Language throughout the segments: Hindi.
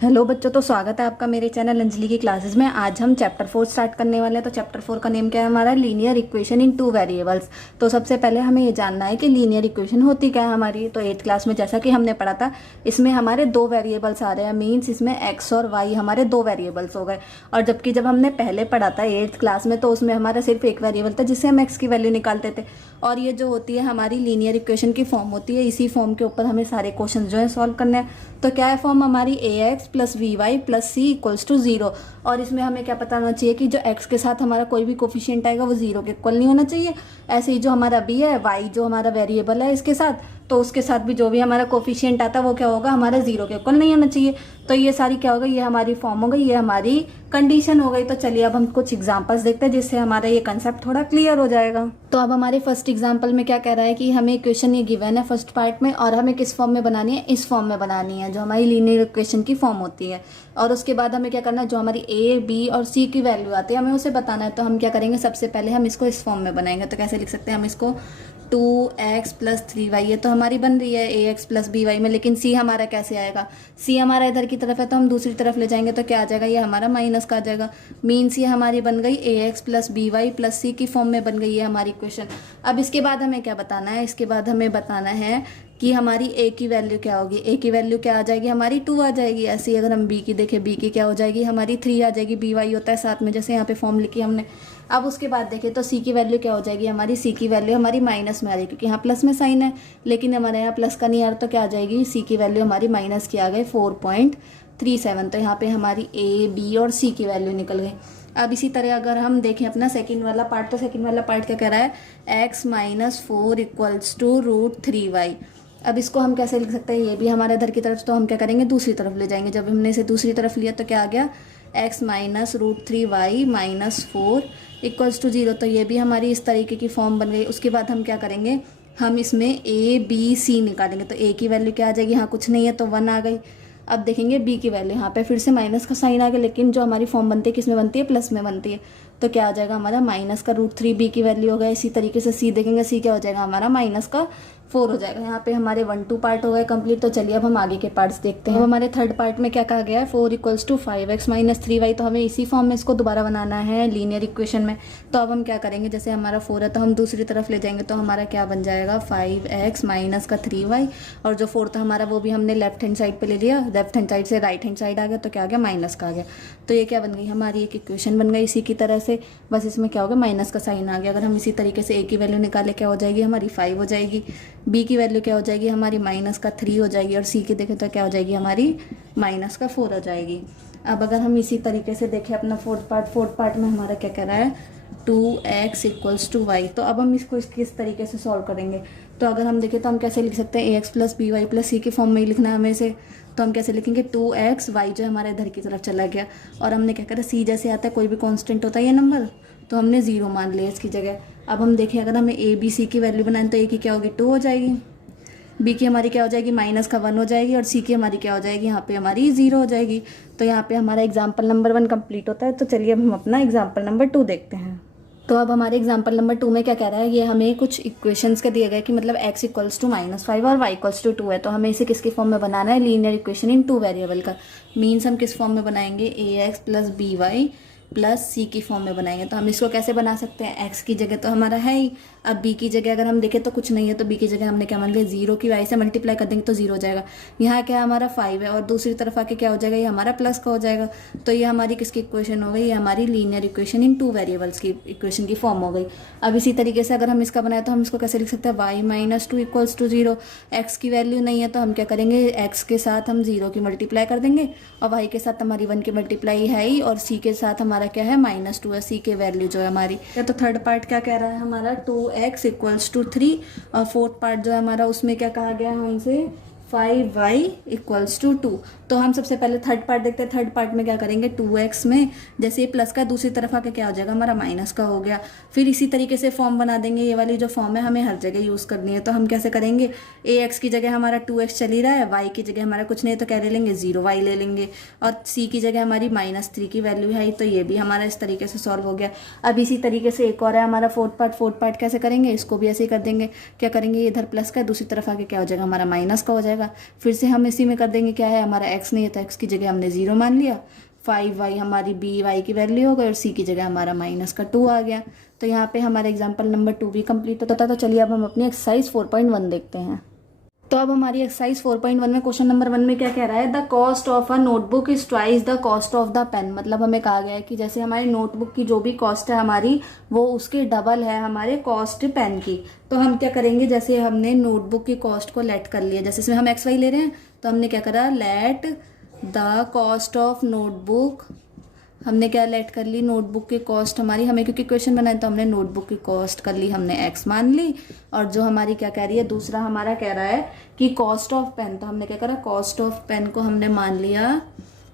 हेलो बच्चों, तो स्वागत है आपका मेरे चैनल अंजलि की क्लासेस में। आज हम चैप्टर 4 स्टार्ट करने वाले हैं। तो चैप्टर 4 का नेम क्या है हमारा? Linear equation in two variables. तो सबसे पहले हमें ये जानना है कि लीनियर इक्वेशन होती क्या है हमारी। तो 8th क्लास में जैसा कि हमने पढ़ा था, इसमें हमारे दो वेरिएबल्स आ रहे हैं। मीन्स इसमें एक्स और वाई हमारे दो वेरिएबल्स हो गए। और जबकि जब हमने पहले पढ़ा था 8th क्लास में, तो उसमें हमारा सिर्फ एक वेरिएबल था जिससे हम एक्स की वैल्यू निकालते थे। और ये जो होती है हमारी लीनियर इक्वेशन की फॉर्म होती है। इसी फॉर्म के ऊपर हमें सारे क्वेश्चन जो है सॉल्व करने हैं। तो क्या है फॉर्म हमारी? A X plus B Y plus C equals to zero. और इसमें हमें क्या पता होना चाहिए कि जो एक्स के साथ हमारा कोई भी कोफिशिएंट आएगा वो जीरो के इक्वल नहीं होना चाहिए। ऐसे ही जो हमारा बी है, वाई जो हमारा वेरिएबल है इसके साथ, तो उसके साथ भी जो भी हमारा कोफिशिएंट आता है वो क्या होगा? हमारा जीरो के इक्वल नहीं होना चाहिए। तो ये सारी क्या होगा? ये हमारी फॉर्म हो गई, ये हमारी कंडीशन हो गई। तो चलिए अब हम कुछ एग्जांपल्स देखते हैं जिससे हमारा ये कंसेप्ट थोड़ा क्लियर हो जाएगा। तो अब हमारे फर्स्ट एग्जांपल में क्या कह रहा है कि हमें इक्वेशन ये गिवन है फर्स्ट पार्ट में, और हमें किस फॉर्म में बनानी है? इस फॉर्म में बनानी है जो हमारी लीनियर इक्वेशन की फॉर्म होती है। और उसके बाद हमें क्या करना है? जो हमारी ए, बी और सी की वैल्यू आती है हमें उसे बताना है। तो हम क्या करेंगे? सबसे पहले हम इसको इस फॉर्म में बनाएंगे। तो कैसे लिख सकते हैं हम इसको? 2x प्लस 3y, ये तो हमारी बन रही है ए एक्स प्लस बी वाई में। लेकिन सी हमारा कैसे आएगा? सी हमारा इधर की तरफ है तो हम दूसरी तरफ ले जाएंगे तो क्या आ जाएगा? ये हमारा माइनस का आ जाएगा। मीन्स ये हमारी बन गई A X plus B Y plus C की फॉर्म में बन गई है हमारी इक्वेशन। अब इसके बाद हमें क्या बताना है? इसके बाद हमें बताना है कि हमारी ए की वैल्यू क्या होगी। ए की वैल्यू क्या आ जाएगी? हमारी 2 आ जाएगी। ऐसे ही अगर हम बी की देखें, बी की क्या हो जाएगी? हमारी 3 आ जाएगी। बी वाई होता है साथ में, जैसे यहाँ पे फॉर्म लिखी हमने। अब उसके बाद देखें तो सी की वैल्यू क्या हो जाएगी? हमारी सी की वैल्यू हमारी माइनस में आ रही है क्योंकि यहाँ प्लस में साइन है, लेकिन हमारे यहाँ प्लस का नहीं आ रहा। तो क्या आ जाएगी? सी की वैल्यू हमारी माइनस की आ गई 4.37। तो यहाँ पे हमारी ए, बी और सी की वैल्यू निकल गई। अब इसी तरह अगर हम देखें अपना सेकंड वाला पार्ट, तो सेकंड वाला पार्ट क्या कह रहा है? x minus 4 equals to √3y। अब इसको हम कैसे लिख सकते हैं? ये भी हमारे इधर की तरफ, तो हम क्या करेंगे? दूसरी तरफ ले जाएंगे। जब हमने इसे दूसरी तरफ लिया तो क्या आ गया? x minus √3y minus 4 equals to zero. तो ये भी हमारी इस तरीके की फॉर्म बन गई। उसके बाद हम क्या करेंगे? हम इसमें ए, बी, सी निकालेंगे। तो ए की वैल्यू क्या आ जाएगी? यहाँ कुछ नहीं है तो 1 आ गई। अब देखेंगे बी की वैल्यू, यहाँ पे फिर से माइनस का साइन आ गया, लेकिन जो हमारी फॉर्म बनती है किस में बनती है? प्लस में बनती है। तो क्या आ जाएगा हमारा? माइनस का √3 बी की वैल्यू हो गया। इसी तरीके से सी देखेंगे, सी क्या हो जाएगा? हमारा माइनस का 4 हो जाएगा। यहाँ पे हमारे 1-2 पार्ट हो गए कंप्लीट। तो चलिए अब हम आगे के पार्ट्स देखते हैं। अब हमारे थर्ड पार्ट में क्या कहा गया है? 4 equals to 5x minus 3y। तो हमें इसी फॉर्म में इसको दोबारा बनाना है लीनियर इक्वेशन में। तो अब हम क्या करेंगे? जैसे हमारा 4 है तो हम दूसरी तरफ ले जाएंगे तो हमारा क्या बन जाएगा? 5x माइनस का 3y। और जो 4 था हमारा वो भी हमने लेफ्ट हैंड साइड पे ले लिया। लेफ्ट हैंड साइड से राइट हैंड साइड आ गया तो क्या आ गया? माइनस का आ गया। तो ये क्या बन गई? हमारी एक इक्वेशन बन गई इसी की तरह से। बस इसमें क्या हो गया? माइनस का साइन आ गया। अगर हम इसी तरीके से ए की वैल्यू निकाले क्या हो जाएगी? हमारी 5 हो जाएगी। बी की वैल्यू क्या हो जाएगी? हमारी माइनस का 3 हो जाएगी। और सी की देखें तो क्या हो जाएगी? हमारी माइनस का 4 हो जाएगी। अब अगर हम इसी तरीके से देखें अपना फोर्थ पार्ट में हमारा क्या कह रहा है? 2x equals to Y. तो अब हम इसको किस तरीके से सॉल्व करेंगे? तो अगर हम देखें तो हम कैसे लिख सकते हैं? A X plus B Y plus C के फॉर्म में ही लिखना है हमें से। तो हम कैसे लिखेंगे? 2x, वाई जो हमारे इधर की तरफ चला गया, और हमने क्या करा? सी जैसे आता है कोई भी कांस्टेंट होता है ये नंबर, तो हमने 0 मान लिया इसकी जगह। अब हम देखें अगर हमें ए, बी, सी की वैल्यू बनाए तो ए की क्या होगी? 2 हो जाएगी। बी की हमारी क्या हो जाएगी? माइनस का 1 हो जाएगी। और सी की हमारी क्या हो जाएगी? यहाँ पे हमारी 0 हो जाएगी। तो यहाँ पे हमारा एग्जाम्पल नंबर 1 कंप्लीट होता है। तो चलिए अब हम अपना एग्जाम्पल नंबर 2 देखते हैं। तो अब हमारे एग्जाम्पल नंबर 2 में क्या कह रहा है? ये हमें कुछ इक्वेशंस का दिया गया कि मतलब x इक्वल्स टू -5 और y इक्वल्स टू 2 है। तो हमें इसे किसके फॉर्म में बनाना है? Linear equation in two variable का। मीन्स हम किस फॉर्म में बनाएंगे? A X plus B Y plus C की फॉर्म में बनाएंगे। तो हम इसको कैसे बना सकते हैं? एक्स की जगह तो हमारा है ही। अब बी की जगह अगर हम देखें तो कुछ नहीं है, तो बी की जगह हमने क्या मान लिया? 0 की वाई से मल्टीप्लाई कर देंगे तो 0 हो जाएगा। यहाँ क्या हमारा 5 है, और दूसरी तरफ आके क्या हो जाएगा? ये हमारा प्लस का हो जाएगा। तो ये हमारी किसकी इक्वेशन हो गई? ये हमारी linear equation in two variables की इक्वेशन की फॉर्म हो गई। अब इसी तरीके से अगर हम इसका बनाए तो हम इसको कैसे लिख सकते हैं? Y minus 2 equals to 0। X की वैल्यू नहीं है तो हम क्या करेंगे? एक्स के साथ हम 0 की मल्टीप्लाई कर देंगे, और वाई के साथ हमारी 1 की मल्टीप्लाई है ही, और सी के साथ हमारा क्या है? -2 है सी के वैल्यू जो है हमारी। तो थर्ड पार्ट क्या कह रहा है हमारा? 2x equals to 3। और फोर्थ पार्ट जो है हमारा उसमें क्या कहा गया हमसे? 5y equals to 2। तो हम सबसे पहले थर्ड पार्ट देखते हैं। थर्ड पार्ट में क्या करेंगे? 2x में जैसे ये प्लस का दूसरी तरफ आके क्या हो जाएगा? हमारा माइनस का हो गया। फिर इसी तरीके से फॉर्म बना देंगे। ये वाली जो फॉर्म है हमें हर जगह यूज़ करनी है। तो हम कैसे करेंगे? ax की जगह हमारा 2x चल ही रहा है, y की जगह हमारा कुछ नहीं है तो क्या ले लेंगे? 0y ले लेंगे, और c की जगह हमारी -3 की वैल्यू है, तो ये भी हमारा इस तरीके से सॉल्व हो गया। अब इसी तरीके से एक और है हमारा फोर्थ पार्ट कैसे करेंगे? इसको भी ऐसे ही कर देंगे। क्या करेंगे? इधर प्लस का दूसरी तरफ आके क्या हो जाएगा? हमारा माइनस का हो जाएगा। जाएगा। फिर से हम इसी में कर देंगे, क्या है हमारा x नहीं है तो x की जगह हमने 0 मान लिया, 5y हमारी by की वैल्यू हो गई और c की जगह हमारा -2 आ गया। तो यहाँ पे हमारा एग्जाम्पल नंबर 2 भी कंप्लीट होता था। तो चलिए अब हम अपनी एक्सरसाइज 4.1 देखते हैं। तो अब हमारी एक्सरसाइज 4.1 में क्वेश्चन नंबर 1 में क्या कह रहा है, the cost of a notebook is twice the cost of the pen. मतलब हमें कहा गया है कि जैसे हमारी नोटबुक की जो भी कॉस्ट है हमारी, वो उसके डबल है हमारे कॉस्ट पेन की। तो हम क्या करेंगे, जैसे हमने नोटबुक की कॉस्ट को लेट कर लिया, जैसे इसमें हम XY ले रहे हैं तो हमने क्या करा, let the cost of notebook, हमने क्या लेट कर ली, नोटबुक की कॉस्ट हमारी, हमें क्योंकि क्वेश्चन बनाए तो हमने नोटबुक की कॉस्ट कर ली, हमने x मान ली। और जो हमारी क्या कह रही है, दूसरा हमारा कह रहा है कि कॉस्ट ऑफ पेन, तो हमने क्या करा, कॉस्ट ऑफ पेन को हमने मान लिया।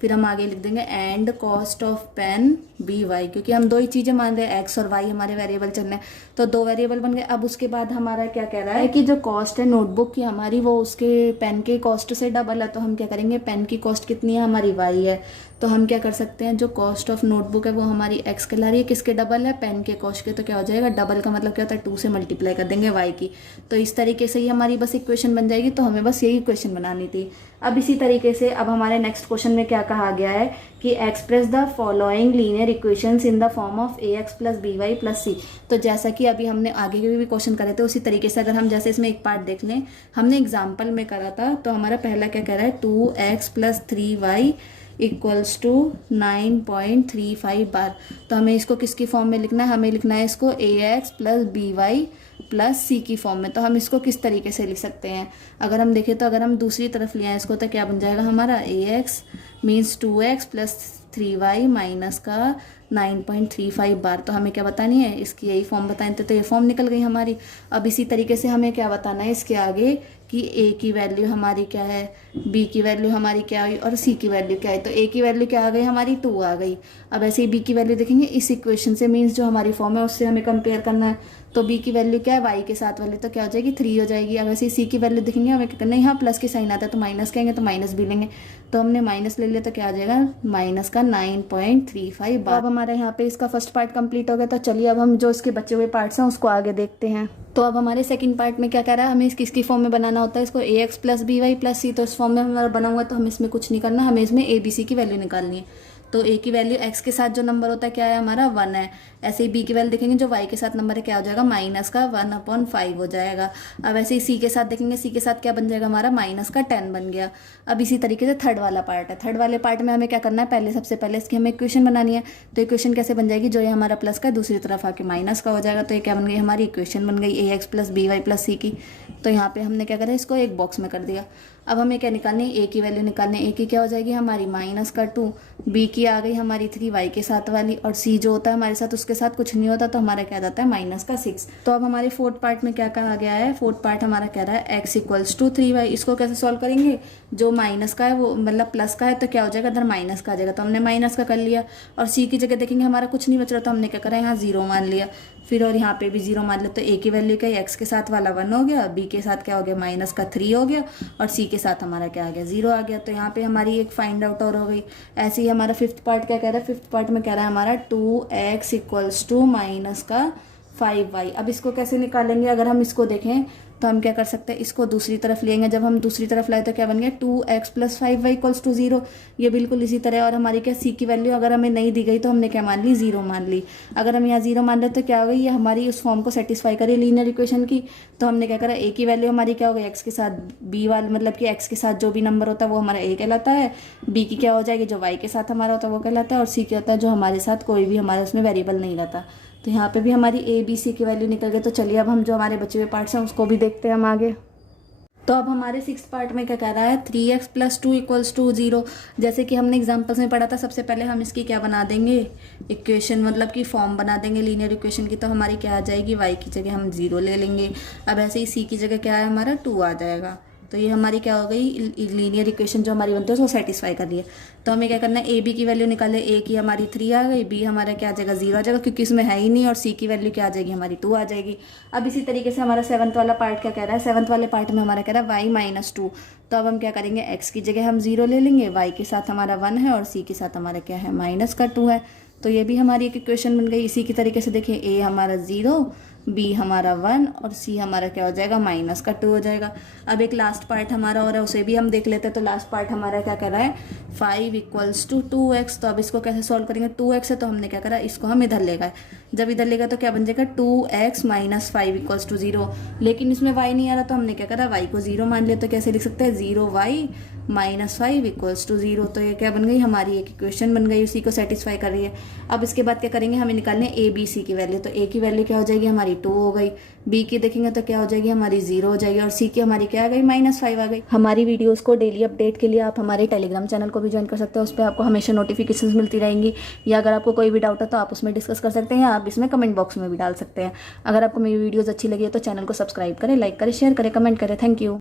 फिर हम आगे लिख देंगे and cost of pen by, क्योंकि हम दो ही चीजें मान रहे हैं, x और y हमारे वेरिएबल चल रहे हैं, तो दो वेरिएबल बन गए। अब उसके बाद हमारा क्या कह रहा है कि जो कॉस्ट है नोटबुक की हमारी, वो उसके पेन के कॉस्ट से डबल है। तो हम क्या करेंगे, पेन की कॉस्ट कितनी है हमारी, y है, तो हम क्या कर सकते हैं, जो कॉस्ट ऑफ नोटबुक है वो हमारी x कहला रही है, किसके डबल है, पेन के कॉस्ट के। तो क्या हो जाएगा, डबल का मतलब क्या होता है, 2 से मल्टीप्लाई कर देंगे y की। तो इस तरीके से ही हमारी बस इक्वेशन बन जाएगी। तो हमें बस यही इक्वेशन बनानी थी। अब इसी तरीके से अब हमारे नेक्स्ट क्वेश्चन में क्या कहा गया है कि express the following linear equations in the form of ax plus by plus c। तो जैसा कि अभी हमने आगे के भी क्वेश्चन करे थे, उसी तरीके से अगर हम जैसे इसमें एक पार्ट देख लें, हमने एग्जाम्पल में करा था। तो हमारा पहला क्या कह रहा है, 2x plus 3y equals to 9.35 बार। तो हमें इसको किसकी फॉर्म में लिखना है, हमें लिखना है इसको ax plus by plus c की फॉर्म में। तो हम इसको किस तरीके से लिख सकते हैं, अगर हम देखें तो अगर हम दूसरी तरफ ले आए इसको, तो क्या बन जाएगा हमारा, ax means 2x plus 3y minus का 9.35 बार। तो हमें क्या बतानी है, इसकी यही फॉर्म बतानी थी, तो ये फॉर्म निकल गई हमारी। अब इसी तरीके से हमें क्या बताना है इसके आगे कि a की वैल्यू हमारी क्या है, b की वैल्यू हमारी क्या हुई और c की वैल्यू क्या है। तो a की वैल्यू क्या आ गई हमारी, 2 आ गई। अब ऐसे ही b की वैल्यू देखेंगे इस इक्वेशन से, मीन्स जो हमारी फॉर्म है उससे हमें कंपेयर करना है। तो b की वैल्यू क्या है, y के साथ वाली, तो क्या हो जाएगी 3 हो जाएगी। अब ऐसे ही c की वैल्यू देखेंगे, हमें क्या करना है, यहाँ प्लस की साइन आता है तो माइनस कहेंगे, तो माइनस भी लेंगे। तो हमने माइनस ले लिया, तो क्या आ जाएगा, माइनस का 9.35 बार। अब हमारे यहाँ पे इसका फर्स्ट पार्ट कंप्लीट हो गया। तो चलिए अब हम जो इसके बचे हुए पार्ट्स हैं उसको आगे देखते हैं। तो अब हमारे सेकंड पार्ट में क्या कह रहा है, हमें किसकी फॉर्म में बनाना होता है इसको, ax plus by plus c। तो इस फॉर्म में हमारा बना हुआ है, तो हमें इसमें कुछ नहीं करना, हमें इसमें a b c की वैल्यू निकालनी है। तो a की वैल्यू x के साथ जो नंबर होता है क्या है हमारा, 1 है। ऐसे ही b की वैल्यू देखेंगे, जो y के साथ नंबर है क्या हो जाएगा, माइनस का 1/5 हो जाएगा। अब ऐसे ही c के साथ देखेंगे, c के साथ क्या बन जाएगा हमारा, माइनस का 10 बन गया। अब इसी तरीके से थर्ड वाला पार्ट है। थर्ड वाले पार्ट में हमें क्या करना है, पहले सबसे पहले इसकी हमें इक्वेशन बनानी है। तो इक्वेशन कैसे बन जाएगी, जो ये हमारा प्लस का दूसरी तरफ आके माइनस का हो जाएगा। तो ये क्या बन गई हमारी इक्वेशन बन गई ax plus by plus c की। तो यहाँ पे हमने क्या करा, इसको एक बॉक्स में कर दिया। अब हमें क्या निकालनी है, a की वैल्यू निकालनी है। a की क्या हो जाएगी हमारी माइनस का 2, b की आ गई हमारी 3 y के साथ वाली, और c जो होता है हमारे साथ उसके साथ कुछ नहीं होता, तो हमारा क्या जाता है माइनस का 6। तो अब हमारे फोर्थ पार्ट में क्या कहा गया है, फोर्थ पार्ट हमारा कह रहा है x इक्वल्स टू 3y। इसको कैसे सॉल्व करेंगे, जो माइनस का है वो मतलब प्लस का है, तो क्या हो जाएगा इधर माइनस का आ जाएगा। तो हमने माइनस का कर लिया। और c की जगह देखेंगे हमारा कुछ नहीं बच रहा, तो हमने क्या करा, यहाँ 0 मान लिया। फिर और यहाँ पे भी 0 मान लिया। तो a की वैल्यू क्या है, x के साथ वाला 1 हो गया, b के साथ क्या हो गया माइनस का 3 हो गया, और c के साथ हमारा क्या आ गया 0 आ गया। तो यहाँ पे हमारी एक फाइंड आउट और हो गई। ऐसे ही हमारा फिफ्थ पार्ट क्या कह रहा है, फिफ्थ पार्ट में कह रहा है हमारा 2x इक्वल्स टू माइनस का 5y। अब इसको कैसे निकालेंगे, अगर हम इसको देखें तो हम क्या कर सकते हैं, इसको दूसरी तरफ लेंगे। जब हम दूसरी तरफ लाए तो क्या बन गया, 2x plus 5y equals to 0। ये बिल्कुल इसी तरह। और हमारी क्या c की वैल्यू अगर हमें नहीं दी गई तो हमने क्या मान ली, 0 मान ली। अगर हम यहाँ 0 मान ले तो क्या हो गई, ये हमारी उस फॉर्म को सेटिस्फाई करे लीनियर इक्वेशन की। तो हमने क्या करा, a की वैल्यू हमारी क्या हो गई, x के साथ b वाला, मतलब कि x के साथ जो भी नंबर होता है वो हमारा a कहलाता है। b की क्या हो जाएगी, जो y के साथ हमारा होता है वो कहलाता है। और c क्या होता है, जो हमारे साथ कोई भी हमारे उसमें वेरिएबल नहीं रहता। तो यहाँ पे भी हमारी a b c की वैल्यू निकल गई। तो चलिए अब हम जो हमारे बचे हुए पार्ट्स हैं उसको भी देखते हैं हम आगे। तो अब हमारे सिक्स पार्ट में क्या कह रहा है, 3x प्लस 2 इक्वल्स टू 0। जैसे कि हमने एग्जांपल्स में पढ़ा था, सबसे पहले हम इसकी क्या बना देंगे, इक्वेशन, मतलब कि फॉर्म बना देंगे लीनियर इक्वेशन की। तो हमारी क्या आ जाएगी, y की जगह हम 0 ले लेंगे। अब ऐसे ही c की जगह क्या है हमारा 2 आ जाएगा। तो ये हमारी क्या हो गई, लीनियर इक्वेशन जो हमारी बनती है उसको सेटिस्फाई कर रही है। तो हमें क्या करना है, ए बी की वैल्यू निकाले। a की हमारी 3 आ गई, b हमारा क्या आ जाएगा 0 आ जाएगा, क्योंकि इसमें है ही नहीं। और c की वैल्यू क्या आ जाएगी हमारी 2 आ जाएगी। अब इसी तरीके से हमारा सेवंथ वाला पार्ट क्या कह रहा है, सेवंथ वाले पार्ट में हमारा कह रहा है y माइनस 2। तो अब हम क्या करेंगे, x की जगह हम 0 ले लेंगे, y के साथ हमारा 1 है और c के साथ हमारा क्या है माइनस का 2 है। तो ये भी हमारी एक इक्वेशन बन गई। इसी की तरीके से देखिए, a हमारा 0, बी हमारा 1 और सी हमारा क्या हो जाएगा, माइनस का 2 हो जाएगा। अब एक लास्ट पार्ट हमारा हो रहा है, उसे भी हम देख लेते हैं। तो लास्ट पार्ट हमारा क्या कर रहा है, 5 = 2x। तो अब इसको कैसे सॉल्व करेंगे, 2x है तो हमने क्या करा, इसको हम इधर ले गए। जब इधर ले गए तो क्या बन जाएगा, 2x - 5 = 0। लेकिन इसमें y नहीं आ रहा तो हमने क्या करा, y को 0 मान लिया। तो कैसे लिख सकते हैं, 0y - 5 = 0। तो ये क्या बन गई, हमारी एक इक्वेशन बन गई, उसी को सेटिस्फाई कर रही है। अब इसके बाद क्या करेंगे, हमें निकालने a b c की वैल्यू। तो a की वैल्यू क्या हो जाएगी, हमारी 2 हो गई। b की देखेंगे तो क्या हो जाएगी, हमारी 0 हो जाएगी। और c की हमारी क्या आ गई, -5 आ गई। हमारी वीडियोस को डेली अपडेट के लिए आप हमारे टेलीग्राम चैनल को भी ज्वाइन कर सकते हैं। उस पर आपको हमेशा नोटिफिकेशंस मिलती रहेंगी। या अगर आपको कोई भी डाउट है तो आप उसमें डिस्कस कर सकते हैं, या आप इसमें कमेंट बॉक्स में भी डाल सकते हैं। अगर आपको मेरी वीडियोस अच्छी लगी है तो चैनल को सब्सक्राइब करें, लाइक करें, शेयर करें, कमेंट करें। Thank you.